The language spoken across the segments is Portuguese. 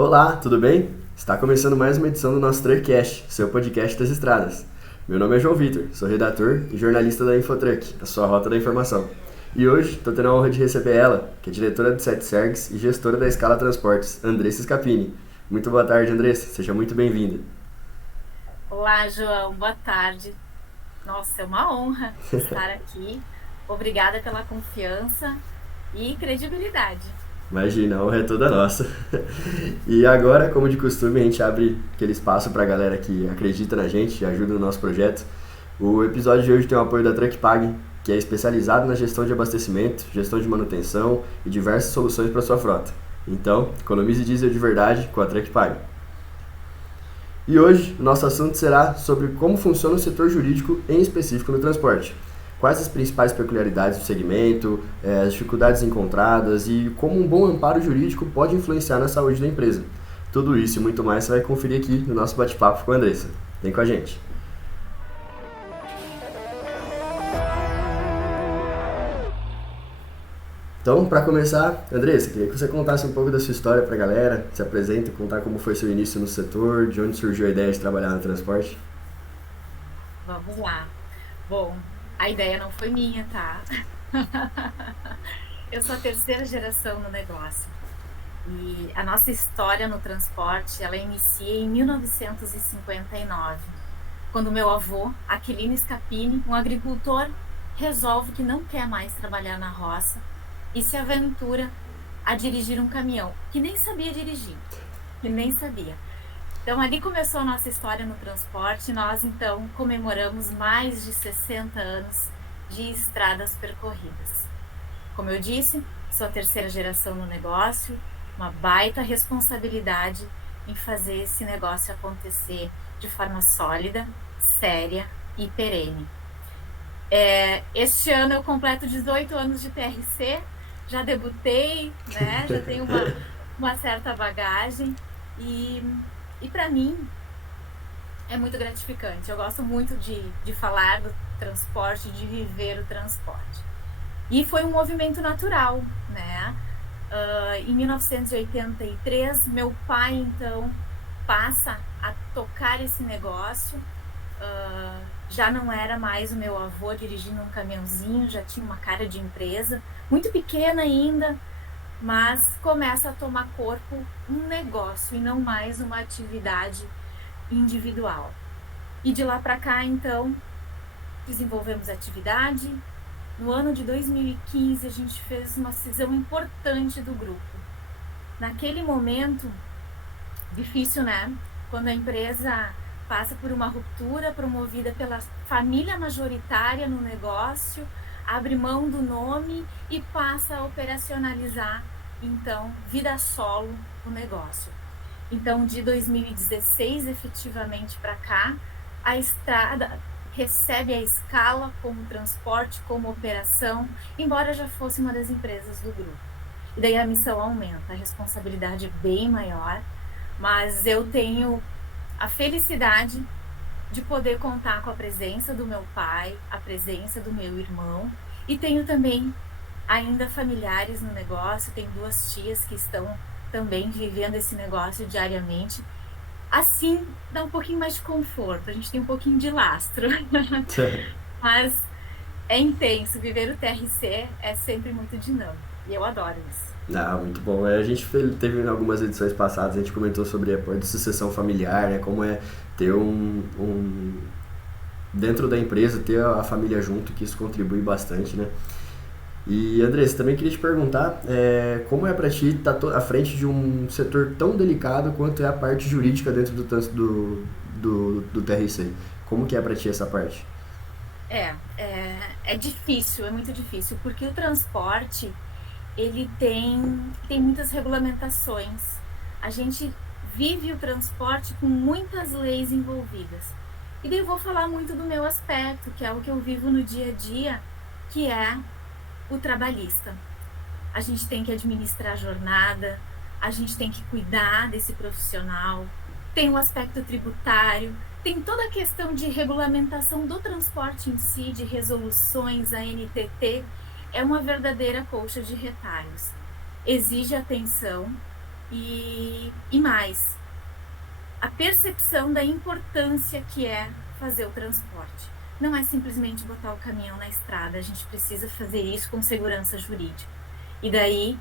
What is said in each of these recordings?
Olá, tudo bem? Está começando mais uma edição do nosso Truckcast, seu podcast das estradas. Meu nome é João Vitor, sou redator e jornalista da Infotruck, a sua rota da informação. E hoje estou tendo a honra de receber ela, que é diretora do Sete Sergs e gestora da Scala Transportes, Andressa Scapini. Muito boa tarde, Andressa, seja muito bem-vinda. Olá, João, boa tarde. Nossa, é uma honra estar aqui. Obrigada pela confiança e credibilidade. Imagina, a honra é toda nossa. E agora, como de costume, a gente abre aquele espaço para a galera que acredita na gente e ajuda no nosso projeto. O episódio de hoje tem o apoio da TruckPag, que é especializado na gestão de abastecimento, gestão de manutenção e diversas soluções para sua frota. Então, economize diesel de verdade com a TruckPag. E hoje, o nosso assunto será sobre como funciona o setor jurídico em específico no transporte. Quais as principais peculiaridades do segmento, as dificuldades encontradas e como um bom amparo jurídico pode influenciar na saúde da empresa. Tudo isso e muito mais você vai conferir aqui no nosso bate-papo com a Andressa. Vem com a gente. Então, para começar, Andressa, queria que você contasse um pouco da sua história para a galera, se apresente, contar como foi seu início no setor, de onde surgiu a ideia de trabalhar no transporte. Vamos lá. Bom, a ideia não foi minha, tá? Eu sou a terceira geração no negócio. E a nossa história no transporte, ela inicia em 1959, quando meu avô, Aquilino Scapini, um agricultor, resolve que não quer mais trabalhar na roça e se aventura a dirigir um caminhão, que nem sabia dirigir, que nem sabia. Então, ali começou a nossa história no transporte. Nós, então, comemoramos mais de 60 anos de estradas percorridas. Como eu disse, sou a terceira geração no negócio, uma baita responsabilidade em fazer esse negócio acontecer de forma sólida, séria e perene. Este ano eu completo 18 anos de TRC, já debutei, né? Já tenho uma certa bagagem e, e para mim é muito gratificante. Eu gosto muito de falar do transporte, de viver o transporte. E foi um movimento natural, né? Em 1983, meu pai, então, passa a tocar esse negócio. Já não era mais o meu avô dirigindo um caminhãozinho, já tinha uma cara de empresa, muito pequena ainda, mas começa a tomar corpo um negócio e não mais uma atividade individual. E de lá para cá, então, desenvolvemos atividade. No ano de 2015, a gente fez uma cisão importante do grupo. Naquele momento, difícil, né? Quando a empresa passa por uma ruptura promovida pela família majoritária no negócio, abre mão do nome e passa a operacionalizar, então, vida solo o negócio. Então, de 2016, efetivamente para cá, a estrada recebe a escala como transporte, como operação, embora já fosse uma das empresas do grupo. E daí a missão aumenta, a responsabilidade é bem maior, mas eu tenho a felicidade de poder contar com a presença do meu pai, a presença do meu irmão, e tenho também ainda familiares no negócio, tenho duas tias que estão também vivendo esse negócio diariamente. Assim, dá um pouquinho mais de conforto, a gente tem um pouquinho de lastro. Mas é intenso, viver o TRC é sempre muito dinâmico, e eu adoro isso. Ah, muito bom. A gente teve em algumas edições passadas, a gente comentou sobre a parte de sucessão familiar, né? Como é ter dentro da empresa, ter a família junto, que isso contribui bastante, né? E, Andressa, também queria te perguntar como é para ti estar à frente de um setor tão delicado quanto é a parte jurídica dentro do TRC. Como que é para ti essa parte? É difícil, é muito difícil, porque o transporte, ele tem muitas regulamentações. A gente vive o transporte com muitas leis envolvidas. E daí eu vou falar muito do meu aspecto, que é o que eu vivo no dia a dia, que é o trabalhista. A gente tem que administrar a jornada, a gente tem que cuidar desse profissional, tem o aspecto tributário, tem toda a questão de regulamentação do transporte em si, de resoluções, a NTT, é uma verdadeira colcha de retalhos. Exige atenção, E mais, a percepção da importância que é fazer o transporte. Não é simplesmente botar o caminhão na estrada, a gente precisa fazer isso com segurança jurídica. E daí,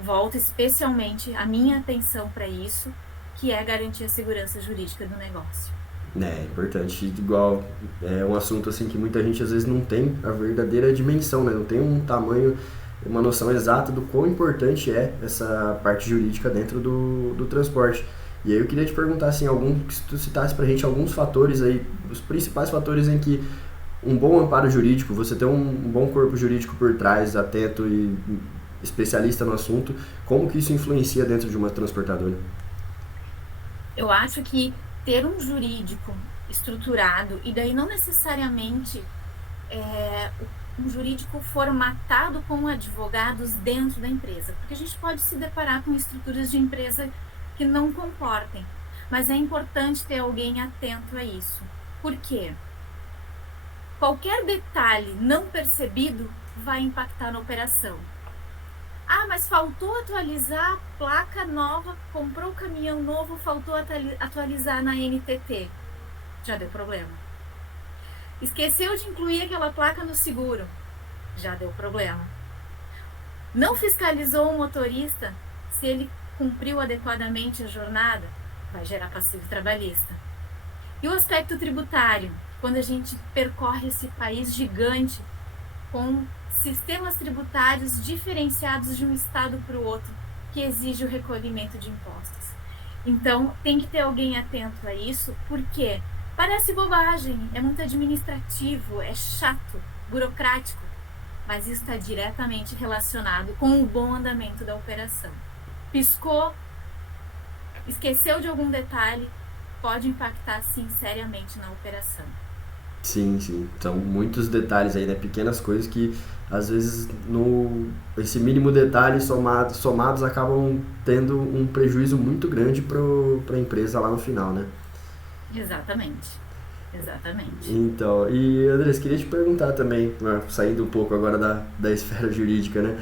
volta especialmente a minha atenção para isso, que é garantir a segurança jurídica do negócio. É importante, igual é um assunto assim que muita gente às vezes não tem a verdadeira dimensão, né? Não tem um tamanho, uma noção exata do quão importante é essa parte jurídica dentro do transporte. E aí eu queria te perguntar assim, se tu citasse pra gente alguns fatores aí, os principais fatores em que um bom amparo jurídico, você ter um bom corpo jurídico por trás, atento e especialista no assunto, como que isso influencia dentro de uma transportadora? Eu acho que ter um jurídico estruturado, e daí não necessariamente um jurídico formatado com advogados dentro da empresa, porque a gente pode se deparar com estruturas de empresa que não comportem, mas é importante ter alguém atento a isso. Por quê? Qualquer detalhe não percebido vai impactar na operação. Ah, mas faltou atualizar a placa nova, comprou o caminhão novo, faltou atualizar na NTT. Já deu problema. Esqueceu de incluir aquela placa no seguro. Já deu problema. Não fiscalizou o motorista se ele cumpriu adequadamente a jornada, vai gerar passivo trabalhista. E o aspecto tributário, quando a gente percorre esse país gigante com sistemas tributários diferenciados de um estado para o outro, que exige o recolhimento de impostos. Então, tem que ter alguém atento a isso, porque parece bobagem, é muito administrativo, é chato, burocrático, mas isso está diretamente relacionado com o bom andamento da operação. Piscou, esqueceu de algum detalhe, pode impactar, sim, seriamente na operação. Sim, sim. São muitos detalhes aí, né? Pequenas coisas que, às vezes, esse mínimo detalhe somados acabam tendo um prejuízo muito grande para a empresa lá no final, né? Exatamente. Exatamente. Então, e Andrés, queria te perguntar também, né, saindo um pouco agora da esfera jurídica, né?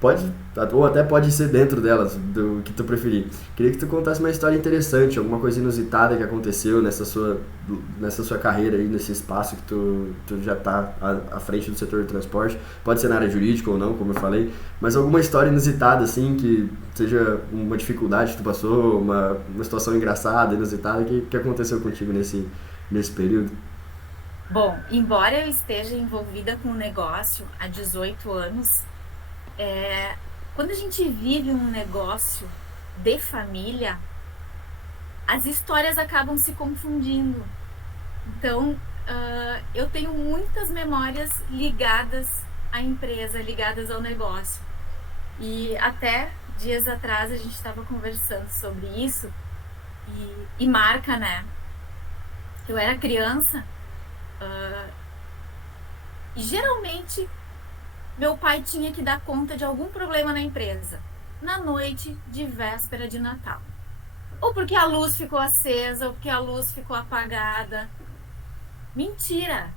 Pode, ou até pode ser dentro delas, do que tu preferir. Queria que tu contasse uma história interessante, alguma coisa inusitada que aconteceu nessa sua carreira aí, nesse espaço que tu já tá à frente do setor de transporte. Pode ser na área jurídica ou não, como eu falei, mas alguma história inusitada, assim, que seja uma dificuldade que tu passou, uma situação engraçada, inusitada, que aconteceu contigo nesse período. Bom, embora eu esteja envolvida com o negócio há 18 anos, quando a gente vive um negócio de família, as histórias acabam se confundindo. Então, eu tenho muitas memórias ligadas à empresa, ligadas ao negócio. E até dias atrás a gente estava conversando sobre isso e marca, né? Eu era criança e geralmente meu pai tinha que dar conta de algum problema na empresa, na noite de véspera de Natal. Ou porque a luz ficou acesa, ou porque a luz ficou apagada. Mentira!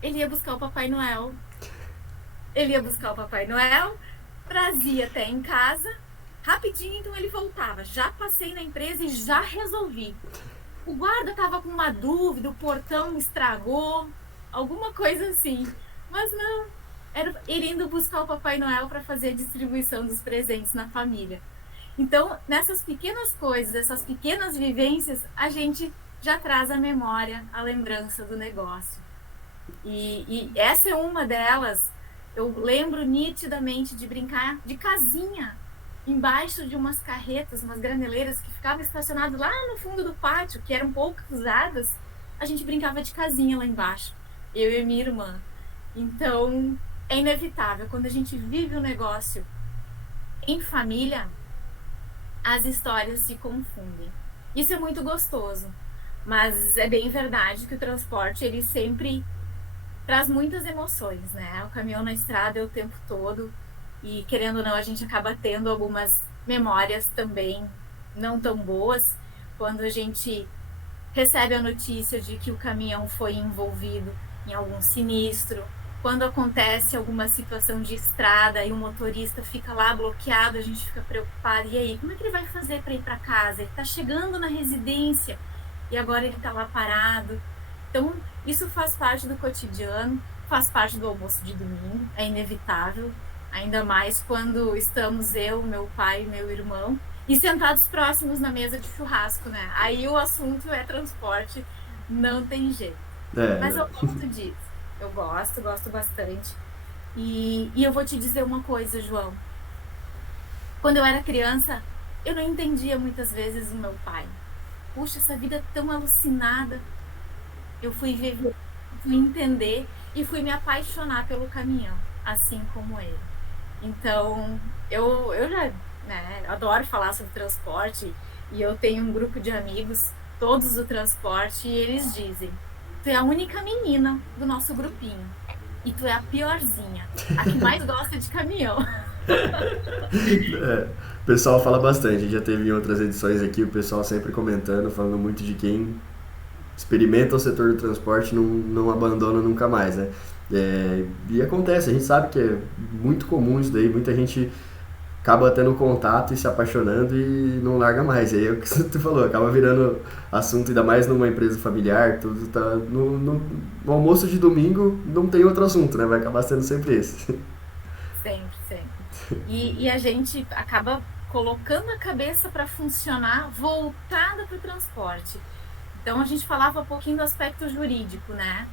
Ele ia buscar o Papai Noel. Ele ia buscar o Papai Noel, trazia até em casa, rapidinho, então ele voltava. Já passei na empresa e já resolvi. O guarda estava com uma dúvida, o portão estragou, alguma coisa assim. Mas não, era ele indo buscar o Papai Noel para fazer a distribuição dos presentes na família. Então, nessas pequenas coisas, essas pequenas vivências, a gente já traz a memória, a lembrança do negócio. E essa é uma delas. Eu lembro nitidamente de brincar de casinha embaixo de umas carretas, umas graneleiras que ficavam estacionadas lá no fundo do pátio, que eram pouco usadas. A gente brincava de casinha lá embaixo, eu e minha irmã. Então, é inevitável. Quando a gente vive o negócio em família, as histórias se confundem. Isso é muito gostoso, mas é bem verdade que o transporte, ele sempre traz muitas emoções, né? O caminhão na estrada é o tempo todo e, querendo ou não, a gente acaba tendo algumas memórias também não tão boas quando a gente recebe a notícia de que o caminhão foi envolvido em algum sinistro, quando acontece alguma situação de estrada e o motorista fica lá bloqueado, a gente fica preocupado. E aí, como é que ele vai fazer para ir para casa? Ele está chegando na residência e agora ele está lá parado. Então, isso faz parte do cotidiano, faz parte do almoço de domingo, é inevitável, ainda mais quando estamos eu, meu pai e meu irmão, e sentados próximos na mesa de churrasco, né? Aí o assunto é transporte, não tem jeito. Mas eu gosto disso, eu gosto bastante. E eu vou te dizer uma coisa, João. Quando eu era criança, eu não entendia muitas vezes o meu pai. Puxa, essa vida é tão alucinada. Eu fui ver, fui entender e fui me apaixonar pelo caminhão, assim como ele. Então, eu já, né, adoro falar sobre transporte e eu tenho um grupo de amigos, todos do transporte, e eles dizem: tu é a única menina do nosso grupinho e tu é a piorzinha, a que mais gosta de caminhão. O pessoal fala bastante, a gente já teve em outras edições aqui, o pessoal sempre comentando, falando muito de quem experimenta o setor do transporte não abandona nunca mais, né? E acontece, a gente sabe que é muito comum isso daí, muita gente acaba tendo contato e se apaixonando e não larga mais. E aí é o que tu falou, acaba virando assunto, ainda mais numa empresa familiar, tudo tá no almoço de domingo não tem outro assunto, né? Vai acabar sendo sempre esse. Sempre, sempre. E a gente acaba colocando a cabeça para funcionar voltada para o transporte. Então, a gente falava um pouquinho do aspecto jurídico, né?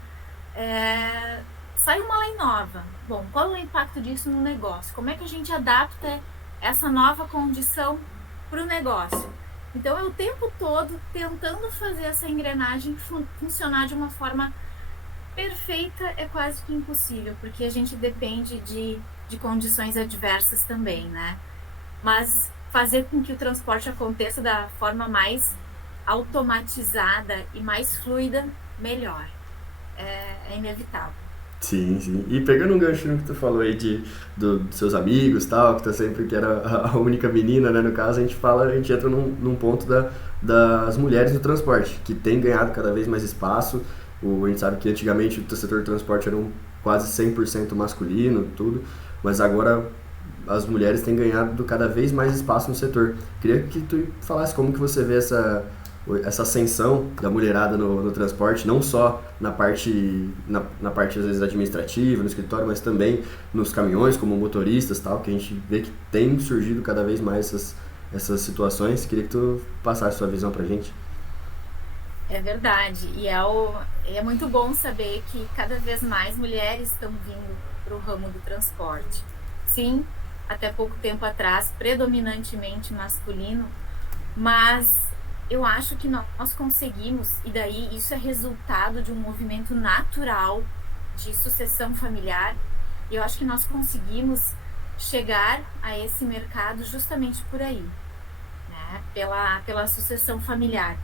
Sai uma lei nova. Bom, qual é o impacto disso no negócio? Como é que a gente adapta essa nova condição para o negócio? Então, é o tempo todo tentando fazer essa engrenagem funcionar de uma forma perfeita, é quase que impossível, porque a gente depende de condições adversas também, né? Mas fazer com que o transporte aconteça da forma mais automatizada e mais fluida, melhor. É inevitável. Sim, sim. E pegando um gancho no que tu falou aí dos seus amigos tal, que tu sempre que era a única menina, né? No caso, a gente entra num ponto das mulheres no transporte, que tem ganhado cada vez mais espaço. A gente sabe que antigamente o setor de transporte era quase 100% masculino, tudo, mas agora as mulheres têm ganhado cada vez mais espaço no setor. Queria que tu falasse como que você vê essa ascensão da mulherada no transporte, não só na parte às vezes administrativa, no escritório, mas também nos caminhões, como motoristas tal, que a gente vê que tem surgido cada vez mais essas situações. Queria que tu passasse sua visão pra gente. É verdade. É muito bom saber que cada vez mais mulheres estão vindo para o ramo do transporte. Sim, até pouco tempo atrás, predominantemente masculino, mas eu acho que nós conseguimos, e daí isso é resultado de um movimento natural de sucessão familiar, e eu acho que nós conseguimos chegar a esse mercado justamente por aí, né? Pela sucessão familiar.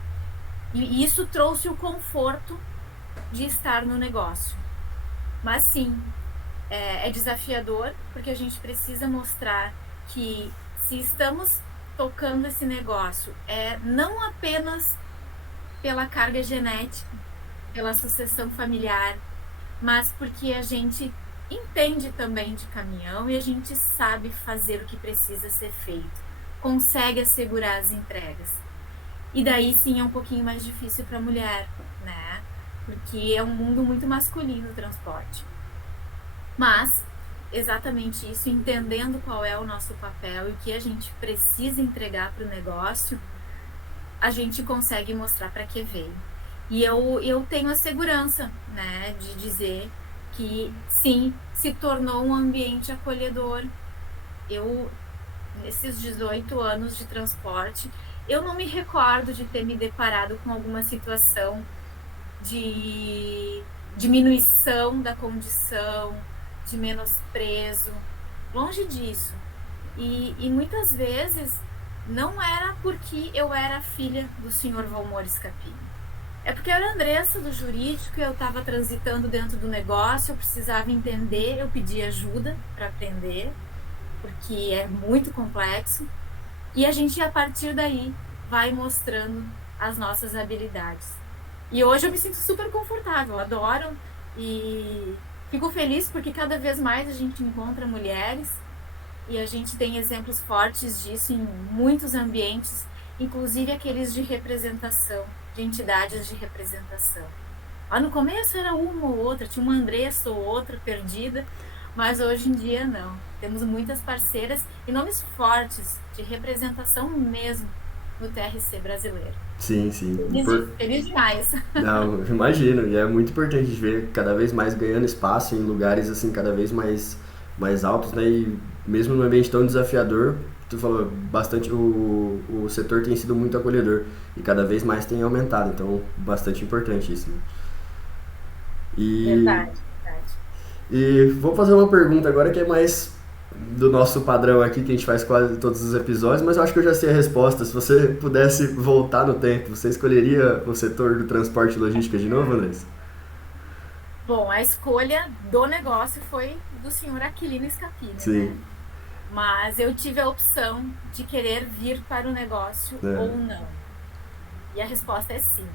E isso trouxe o conforto de estar no negócio. Mas sim, é desafiador, porque a gente precisa mostrar que se estamos tocando esse negócio, não apenas pela carga genética, pela sucessão familiar, mas porque a gente entende também de caminhão e a gente sabe fazer o que precisa ser feito, consegue assegurar as entregas. E daí sim é um pouquinho mais difícil para a mulher, né? Porque é um mundo muito masculino o transporte. Mas, exatamente isso, entendendo qual é o nosso papel e o que a gente precisa entregar para o negócio, a gente consegue mostrar para que veio. E eu tenho a segurança, né, de dizer que sim, se tornou um ambiente acolhedor. Nesses 18 anos de transporte, eu não me recordo de ter me deparado com alguma situação de diminuição da condição, de menosprezo, longe disso. E muitas vezes não era porque eu era filha do senhor Valmor Scapini. É porque eu era Andressa do jurídico, eu estava transitando dentro do negócio, eu precisava entender, eu pedi ajuda para aprender, porque é muito complexo. E a gente, a partir daí, vai mostrando as nossas habilidades. E hoje eu me sinto super confortável, adoro. E Fico feliz porque cada vez mais a gente encontra mulheres e a gente tem exemplos fortes disso em muitos ambientes, inclusive aqueles de representação, de entidades de representação. Lá no começo era uma ou outra, tinha uma Andressa ou outra perdida, mas hoje em dia não. Temos muitas parceiras e nomes fortes de representação mesmo no TRC brasileiro. Sim, sim. Feliz demais. Não, imagino. E é muito importante ver cada vez mais ganhando espaço em lugares assim cada vez mais altos, né? E mesmo num ambiente tão desafiador, tu falou bastante, o setor tem sido muito acolhedor e cada vez mais tem aumentado. Então, bastante importante isso, né? Verdade, verdade. E vou fazer uma pergunta agora que é mais do nosso padrão aqui, que a gente faz quase todos os episódios, mas eu acho que eu já sei a resposta. Se você pudesse voltar no tempo, você escolheria o setor do transporte e logística de novo, Andressa? Bom, a escolha do negócio foi do senhor Aquilino Scapini, né? Sim. Mas eu tive a opção de querer vir para o negócio ou não. E a resposta é sim.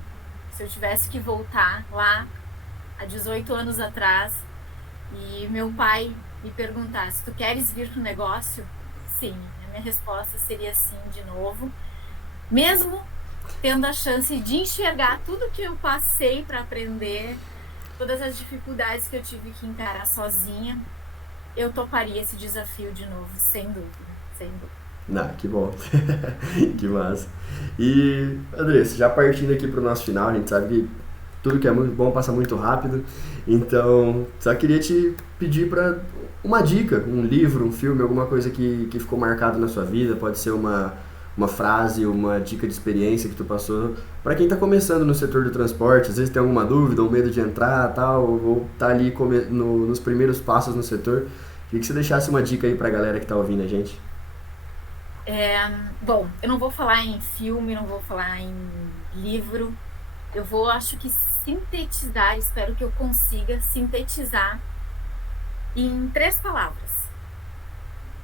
Se eu tivesse que voltar lá há 18 anos atrás e meu pai me perguntasse, tu queres vir para o negócio? Sim. A minha resposta seria sim de novo. Mesmo tendo a chance de enxergar tudo que eu passei para aprender, todas as dificuldades que eu tive que encarar sozinha, eu toparia esse desafio de novo, sem dúvida, sem dúvida. Ah, que bom. Que massa. E, Andressa, já partindo aqui para o nosso final, a gente sabe que tudo que é muito bom passa muito rápido, então só queria te pedir para uma dica, um livro, um filme, alguma coisa que ficou marcado na sua vida, pode ser uma frase, uma dica de experiência que tu passou, para quem está começando no setor do transporte, às vezes tem alguma dúvida ou medo de entrar, tal, ou tá ali nos primeiros passos no setor, queria que você deixasse uma dica aí para a galera que está ouvindo a gente. Bom, eu não vou falar em filme, não vou falar em livro, eu vou, acho que sintetizar, espero que eu consiga sintetizar em 3 palavras,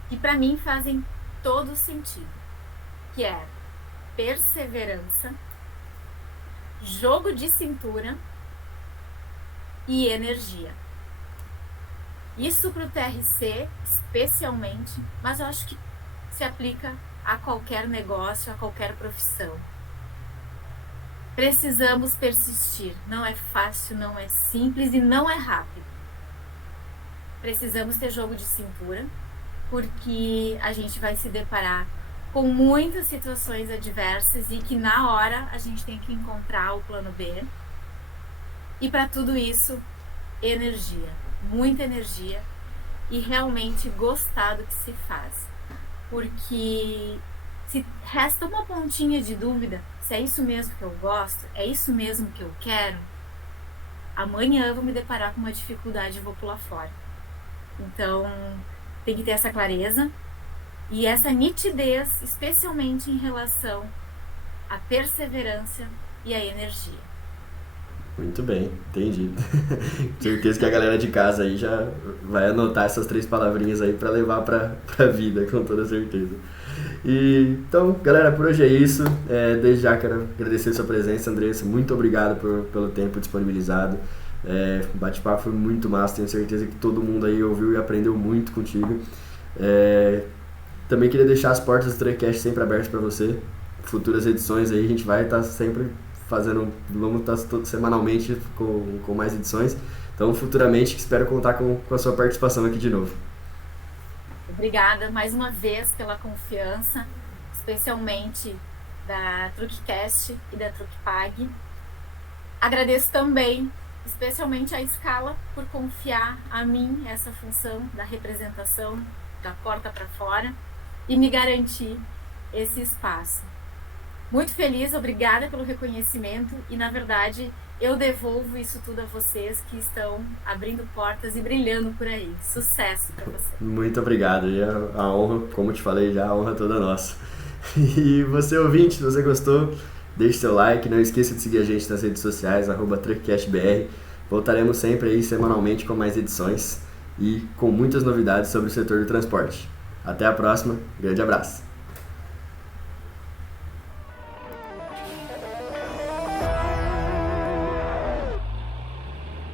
que para mim fazem todo sentido, que é perseverança, jogo de cintura e energia. Isso para o TRC, especialmente, mas eu acho que se aplica a qualquer negócio, a qualquer profissão. Precisamos persistir. Não é fácil, não é simples e não é rápido. Precisamos ter jogo de cintura, porque a gente vai se deparar com muitas situações adversas e que na hora a gente tem que encontrar o plano B. E para tudo isso, energia, muita energia e realmente gostar do que se faz. Porque se resta uma pontinha de dúvida, se é isso mesmo que eu gosto, é isso mesmo que eu quero, amanhã eu vou me deparar com uma dificuldade e vou pular fora. Então, tem que ter essa clareza e essa nitidez, especialmente em relação à perseverança e à energia. Muito bem, entendi. Certeza que a galera de casa aí já vai anotar essas 3 palavrinhas aí para levar pra vida, com toda certeza. E, então, galera, por hoje é isso. Desde já quero agradecer a sua presença, Andressa. Muito obrigado pelo tempo disponibilizado. O bate-papo foi muito massa, tenho certeza que todo mundo aí ouviu e aprendeu muito contigo. Também queria deixar as portas do TruckCast sempre abertas para você. Futuras edições aí a gente vai estar sempre vamos estar semanalmente com mais edições. Então, futuramente, espero contar com a sua participação aqui de novo. Obrigada mais uma vez pela confiança, especialmente da TruckCast e da TruckPag. Agradeço também, especialmente a Scala, por confiar a mim essa função da representação da porta para fora e me garantir esse espaço. Muito feliz, obrigada pelo reconhecimento e, na verdade, eu devolvo isso tudo a vocês que estão abrindo portas e brilhando por aí. Sucesso para vocês. Muito obrigado. E a honra, como te falei já, a honra é toda nossa. E você, ouvinte, se você gostou, deixe seu like. Não esqueça de seguir a gente nas redes sociais, @TruckCastBR. Voltaremos sempre aí semanalmente com mais edições e com muitas novidades sobre o setor do transporte. Até a próxima. Grande abraço.